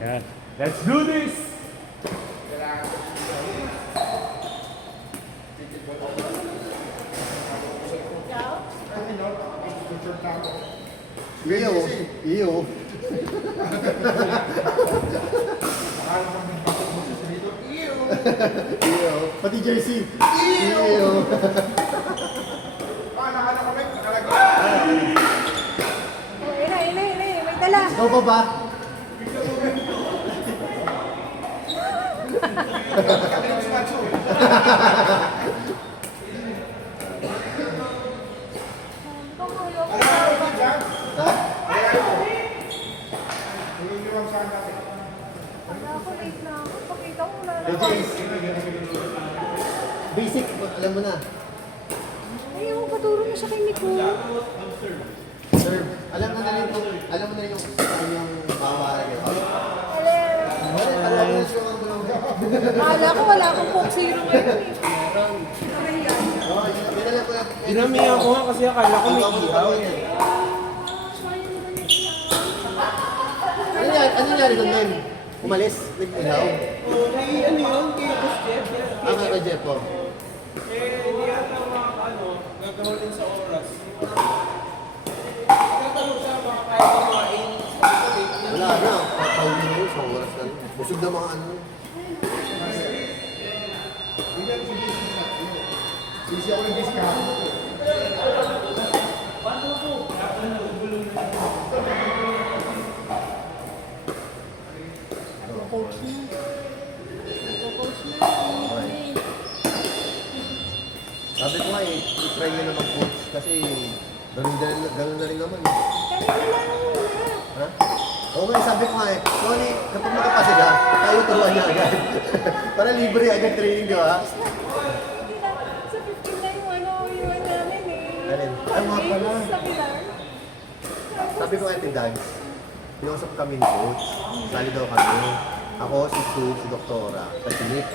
Yan. Let's do this! Iyo. Iyo. Iyo. Pati jersey. Iyo. Ina. May dala. Ikaw pa ba? Ha? Wala ako, late na ako. Pakita mo, wala na Hey, ako. Jace. Basic, alam mo na. Ayaw, paturo mo siya kay Nico. Sir, alam mo na rin yung kanyang bawalan yun. Alam mo siya ang Akala ko wala akong Coke Zero ngayon eh. Dinamihan ko nga kasi akala ko may ihaw. Ano nangyari doon nun? Umalis? Nag-ilaw? Ano yun? Kay Boss Jeff? Ang kay Jeff po. Hindi yata gagawin sa oras. Tatanong sa mga kahit kumain. Wala na. Papahuli mo sa oras na. Busog na mga ano. Sisi ako ng busy kahapon. Coach na. Coach na. Sabi ko nga i-try nyo na mag-coach kasi ganun na rin naman. Kanina lang muna. Ha? Oo nga, sabi ko nga Tony, kapag makapasa ka, tayo turuan niya agad. Para libre agad training, di ba? Hindi na. Sa 15 na yung yung namin eh. Alin? Ay, nga pala. Sa Pilar. Sabi ko nga Dags, pinusap kami ni coach. Sali daw kami. Ako, si Sue, si Doktora, si Nick.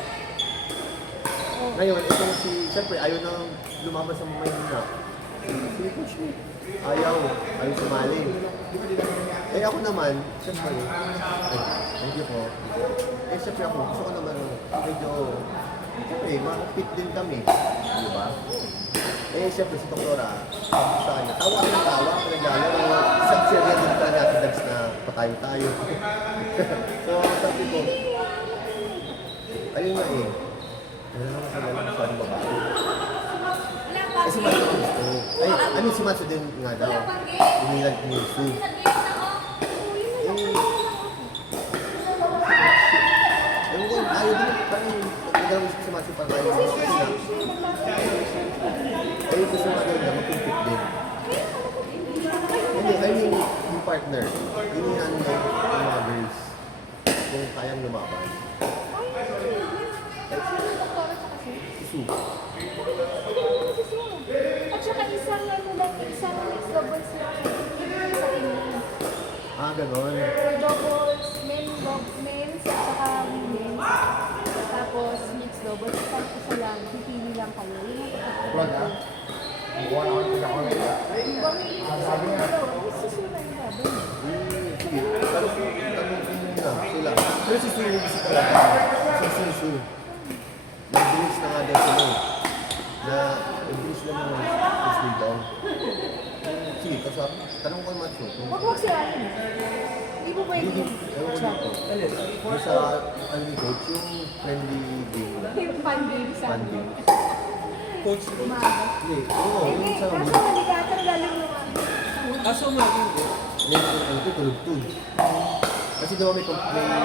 Ngayon, itong siyempre, ayaw na lumaban sa Maynila. Si Coach Nick, ayaw sumali. Eh ako naman, siyempre, thank you po. Eh siyempre ako, gusto ko naman medyo, siyempre, ma-fit din kami. Di ba? Eh siyempre si Doktora, sa kanya, tawa ng tawa, naglalaro. Isang serya din pala natin Dags na patayo-tayo. So sabi ko, ayun nga eh. Ano naman sa lalang masyadong babae. Eh si Matsu gusto. Ay, si Matsu din nga daw. Inilag ni Sue. Ewan ko, ayaw din. Parang nagawin si Matsu para ayaw mo. Ayaw gusto nga daw niya, mag-compete din. Hindi, I mean, yung partner. Inihan niya yung mga girls. Kung kayang lumaban. Si Sue. At saka isang isang mixed doubles lang. Sa inyo. Ah, ganon. For doubles, men's at saka women's. Tapos mixed doubles, kahit isa lang, pipili lang kayo. Vlog ah. Buwan ako sa ako. Iba may sabi nga daw, susunan ka ba? Sige, tanong na sila. Pero si Sue, hindi si talaga. Si Sue. Nag-bilis na nga daw sila. Na, nag-bilis lang mo ng school daw. Sige, kasabi, tanong ko naman Sue. Wag si Alin. Hindi mo pwede yung Ewan ko dito. Yung sa, ano ni Coach, yung friendly game. yung fun game sa Fun game. Coach. umaga. Hindi, oo, Hindi, yung sa kaso mga. naligatan galing yung Aso maging ko. Yung ano ito, tulog-tug. Kasi daw may fun game na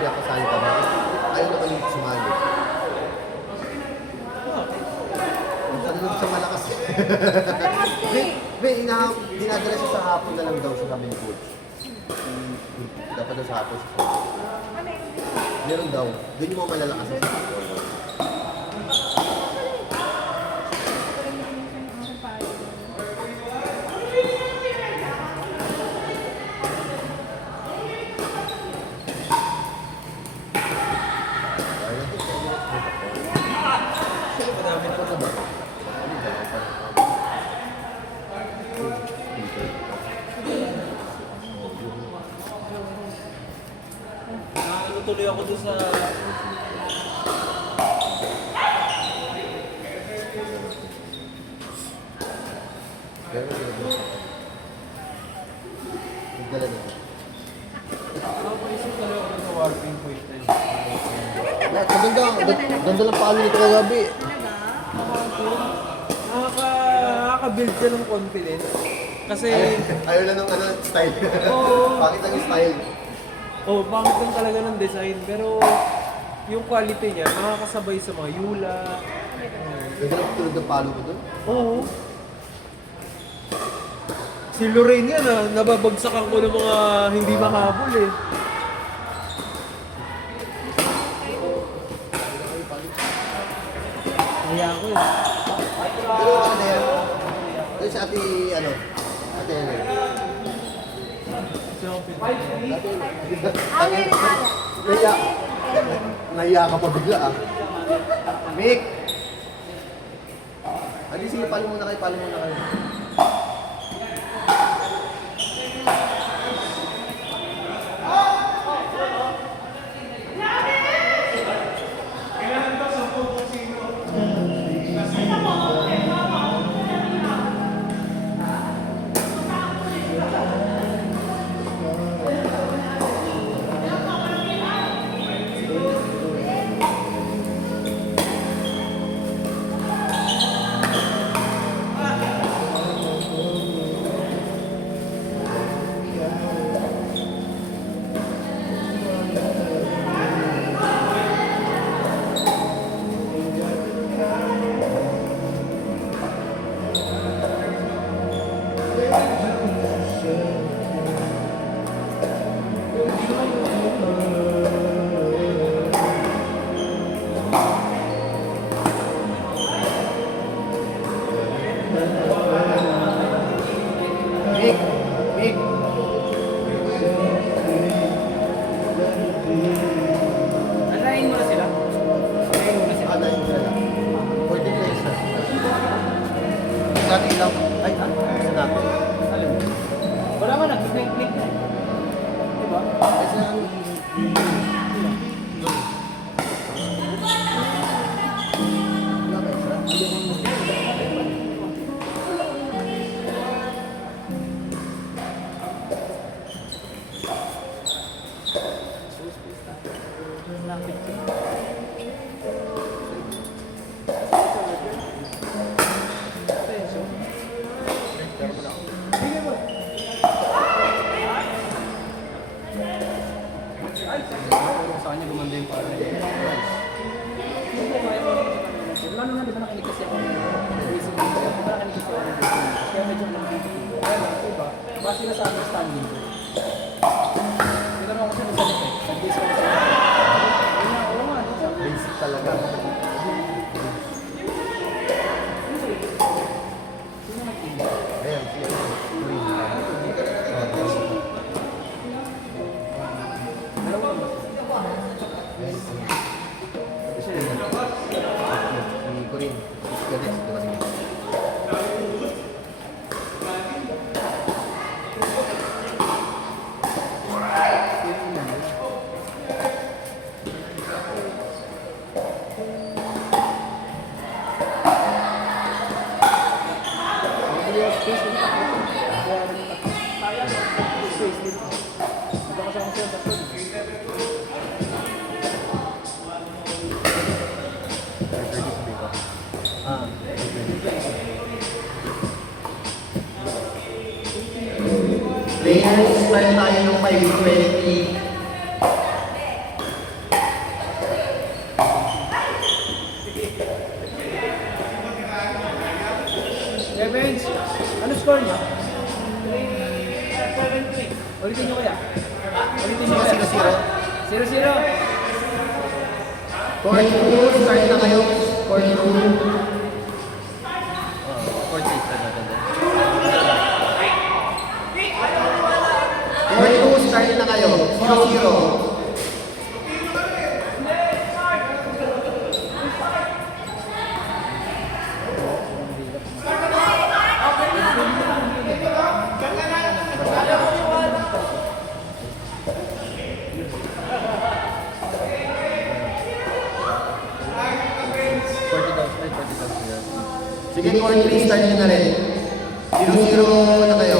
pinakasali ka ba? Ayaw naman yung sumali. Ang tanong siya malakas. malakas ka eh. Dinadala siya sa hapon na lang daw sa kami ni Coach. Dapat daw sa hapon siya. Ano yun? Meron daw. Doon yung mga malalakas sa hapon. Madami na. Dito. tuloy ako doon sa... Pero nagdala na. Napaisip tuloy ako doon sa warping point na yun. Ganda lang palo nito kagabi. Nakaka-build ka ng confidence. Kasi, Ayaw lang ng style. Oo. Bakit lang yung style? pangit lang talaga ng design. Pero, yung quality niya, nakakasabay sa mga yula. Ganda lang tulog ng palo mo doon. Oo. Si Lorraine yan nababagsakan ko ng mga hindi mahabol eh. Kaya ako eh. Pero ano na yan? Ito si ate, ate Helen. Naya, naya ka pa bigla ah. Mick! Adi, sige, palo muna kayo. Mick! Anayin mo na sila. Ano yung sila? 14 days na. Sa atin lang. Ay, gusto natin. Wala man, nag-click na. Diba? Kasi ang... Sa kanya gumanda yung parang. Wala naman, di ba nakinig kasi ako? Basic lang siya. Di ba nakinig kasi ako? Kaya medyo nang-video. Kaya lang, diba? Base na sa understanding ko. Tinanong ko siya ng salit eh. Nag-base ko siya. Oo nga, di ba? Basic talaga. Sino nag-email? Ayan, siya. Dalawa lang ba? Si Corinne. Galit ito kasi. Ah. Players, tayo ng 520. Evans, ano score niya? 3-7-3. Ulitin niyo kaya? Ulitin niyo kaya? 0-0. 42, start na kayo. 42. 42, start na kayo. 0-0. Feeling ko i-restart nyo na rin. 0-0 na kayo.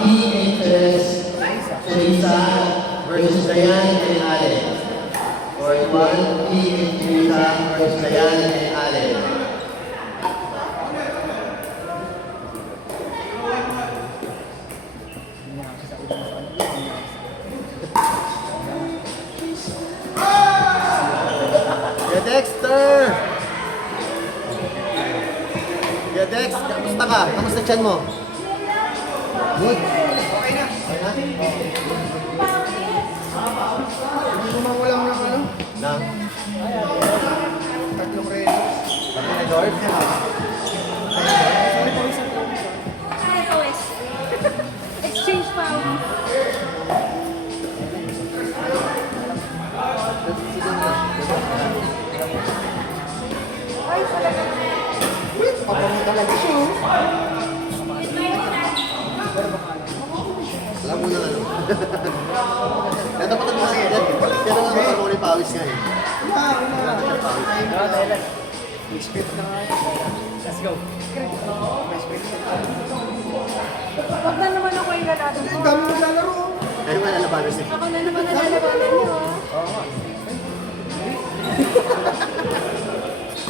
EHS Teresa versus Diane and Allen. 41 EHS Teresa versus Diane and Allen. Yeah, Dexter! Yeah, Dex, kamusta ka? Kamusta tiyan mo? Good. Okay na. Kumakulang lang ano? Nang? Tatlong relos. Tatlong resort? SOS. Exchange pounds. Ay, talaga. Papango talaga siya. oh. Alam mo na ano. Ito pa talaga siya. Kaya nga makakuli pawis nga eh. Wala. Ah, dahil expect na nga yan. Let's go. Huwag na naman ako yung lalaro. Ang dami maglalaro. oh. Kaya nga lalabanan siya. Ako na naman ang lalabanan niyo. Oo nga.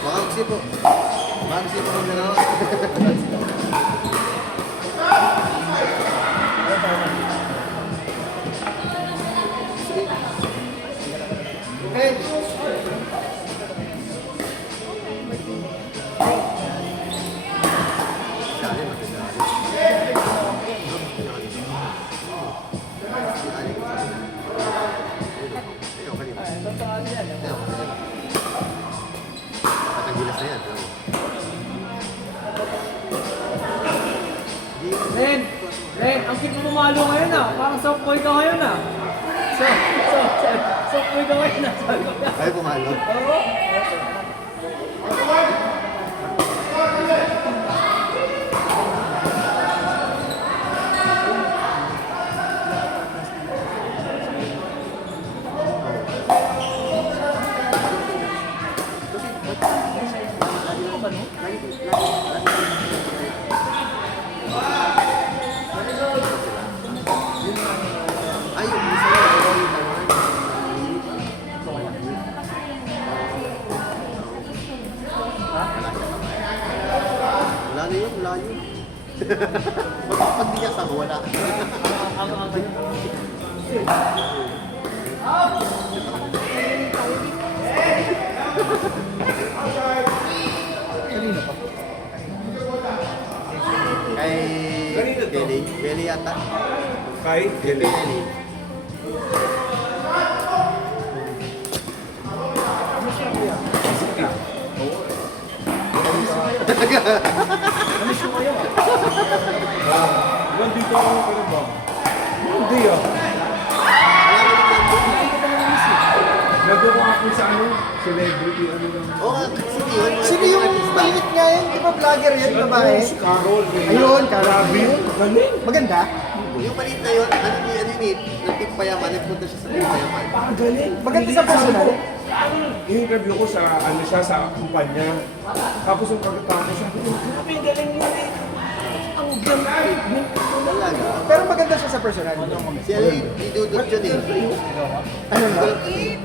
Baka kasi po. Baka kasi po kung gano'n. Okay. Dali, matindali. Ayaw, kanina. Ah, ito sa kasi yan. Ayaw, kanina. Patanggilas na yan. Ren! Ren, ang cute mo mamalo ngayon ah. Parang soft boy ka ngayon ah. Soft boy ka ngayon ah. Sabi ko. Ayaw pumalo. Oo. Ayaw, isa na. Wala na yun, wala yun. Pag di niya sama, wala. Kay Belly yata. Kay Gele. Belly. Namiss ko kayo ah. Nandito ako ka na ba? Hindi ah. Nandito ako sa ano, celebrity, ano lang. Oo nga, sino yun? Sino yung mainit nga yun? Di ba vlogger yun, babae? Si Carol. Ayun, Karabi yun. Galing. Maganda? Yung maliit na yun, ano yun, ng Team Payaman, nagpunta siya sa Team Payaman. Galing. Maganda sa personal. In-interview ko sa ano siya sa kumpanya. Tapos yung pagkatapos sabi ko, grabe galing yun eh. Ang galing. Talaga. Pero maganda siya sa personal. Si ano yun, idudot yun eh. Ano ba?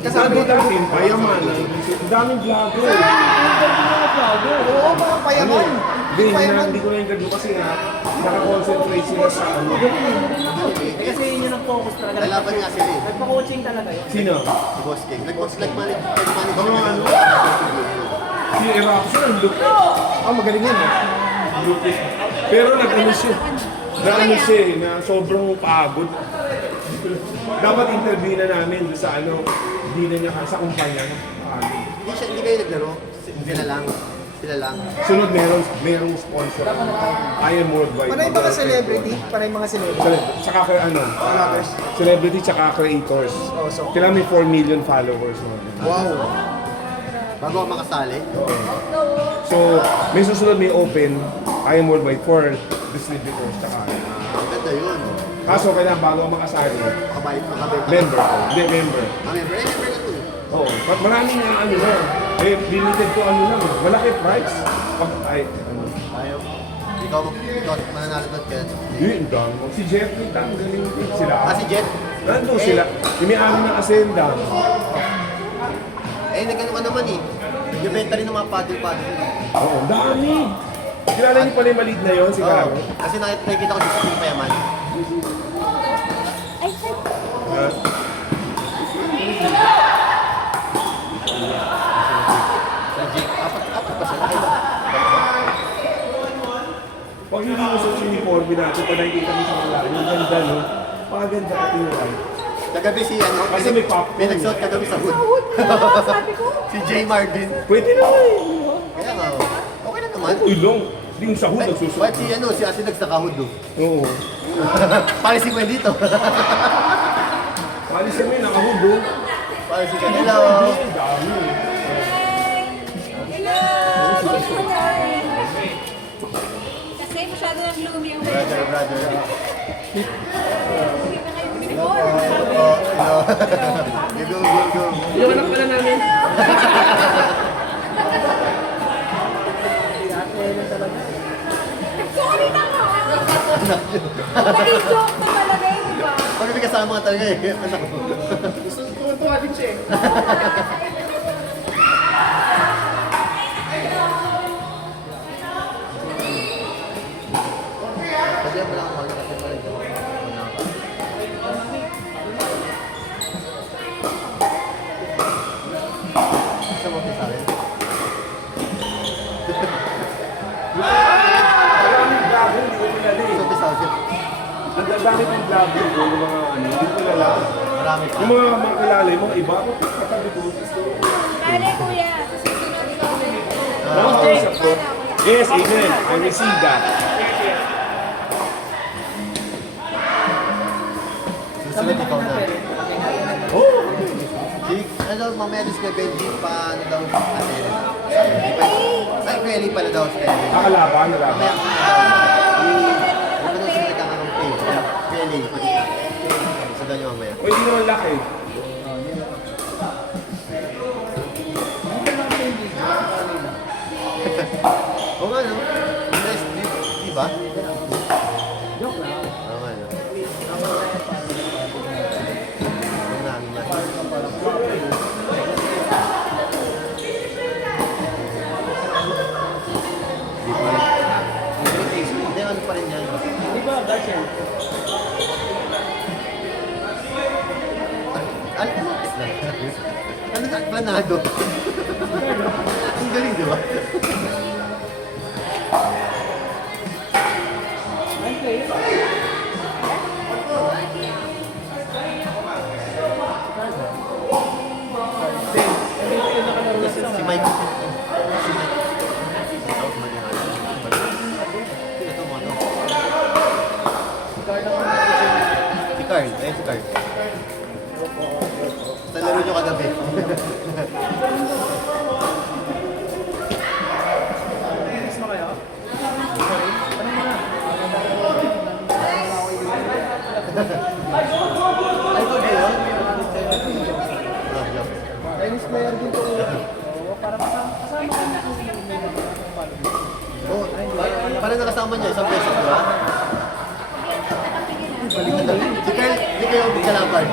Sabi natin, payaman. Ang daming vlogger. Oo, mga payaman. Hindi, Payaman. hindi ko na-interview kasi nga, nakakonsentrate sila sa ano. Kasi yun yung focus talaga. Lalaban nga sila eh. Nagpa-coaching talaga yun. Sino? Si Boss King. Nag-manage Mga ano? Si Eraxon, ang lupit. Oh, magaling yun. eh. Lupit. Pero nag-ano siya. Na ano siya eh, na sobrang pagod. Dapat interview na namin doon sa ano, hindi na niya sa kumpanya. Hindi kayo naglaro. Sila lang. Sila lang. Sunod merong sponsor. I am worldwide. Panay mga celebrity? Panay mga celebrity? Tsaka kay ano, Vloggers? celebrity tsaka creators. Oh, so- Kailangan may 4 million followers. Wow. Bago ako makasali. So, may susunod may open, I am worldwide for distributors tsaka ano. Ang ganda yun. Kaso kailangan bago ako makasali, Makabait, makabait. member. Hindi, member. Member na to. Oo. Maraming ano na. Eh, limited to ano lang. Malaki price. Pag, ay, ano. Ayaw. Ikaw mananalo doon kaya. Hindi, ang dami. Si Jeffrey Tang, galing din sila. Si Jet. Nandun sila. Yung may amin ng Ascenda. Nagano ka naman eh. Nagbenta rin ng mga paddle-paddle. Oo, ang dami. Kilala niyo pala yung maliit na yun, si Garo? Kasi nakikita ko dito sa Payaman. Ay, sir. Ha? Apat ba sila? Pag hindi mo sa uniforme natin, pag nakikita mo sa mga yung ganda, no? Paganda ka tingnan. Kagabi si ano, Kasi may popcorn. may nagsuot kagabi sa hood. Sabi ko, Si J. Marvin. Pwede na eh. Kaya nga, okay na naman. Uy, long. Hindi yung sahod Ay, nagsusunod. ba't si ano, si Asin nagsakahod do. Oo. Pare si Gwen dito. Malis kami, nakahudo. Pare si Gwen. Hello. Ang dami. kasi masyado ng gloomy ang Brother. Hello. Hello. Go. Yung anak pala namin. Sorry na nga! Naging joke na talaga yun, diba? Pag may kasama ka talaga eh. Anak ko. Tuwa din siya eh. Kasi wala akong makita kasi pa rin. Gusto mo sa akin? Maraming vlogger, hindi ko kilala eh. Gusto sa akin? Ang dami ng vlogger ko, yung mga ano, hindi ko kilala. Marami pa. Yung mga kilala, yung mga iba, katabi ko. Dali, kuya. Susunod ikaw din. Nakakausap ko. Yes, amen. I receive that. Susunod ikaw na. Oh! Ano, mamaya doon kay Benji pa, ano daw, ate. Ay, Kelly pala daw si Kelly. Nakalaban, nalaban. Mamaya, ano daw sila nagkakaroon kay Kelly, pati ka. Sa daw niyo mamaya. O hindi naman laki. Oo nga, no? Nice, di ba? Joke lang. Oo nga, no? Ang namin yan. Di pa rin. Hindi, ano pa rin yan. Di ba, Garcia? Ano na, planado? Ang galing, di ba? Okay. Si Mike. Si Carl. Eh, si Carl. Sa laro nyo kagabi. Mas mo kayo? Ay, ko ba yun? Ah, joke. Tennis player din po. Oo, para kasama ka na kung may Oh, parang nakasama niya, isang beses, di ba? Si Carl, hindi kayo kalaban.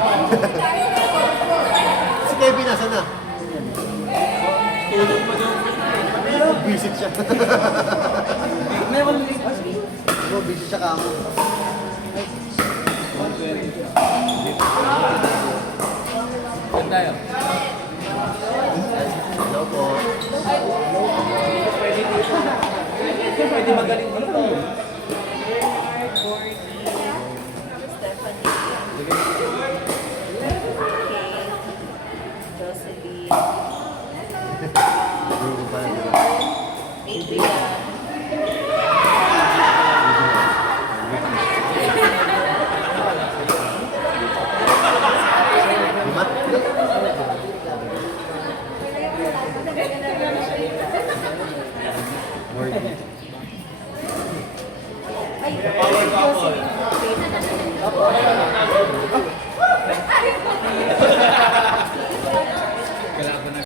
Si Kevin, nasa na? tulog mo daw. Visit siya. Meron din. Oh, busy siya kamo. Ganda yun. Hello po. Pwede dito. Pwede magaling dito.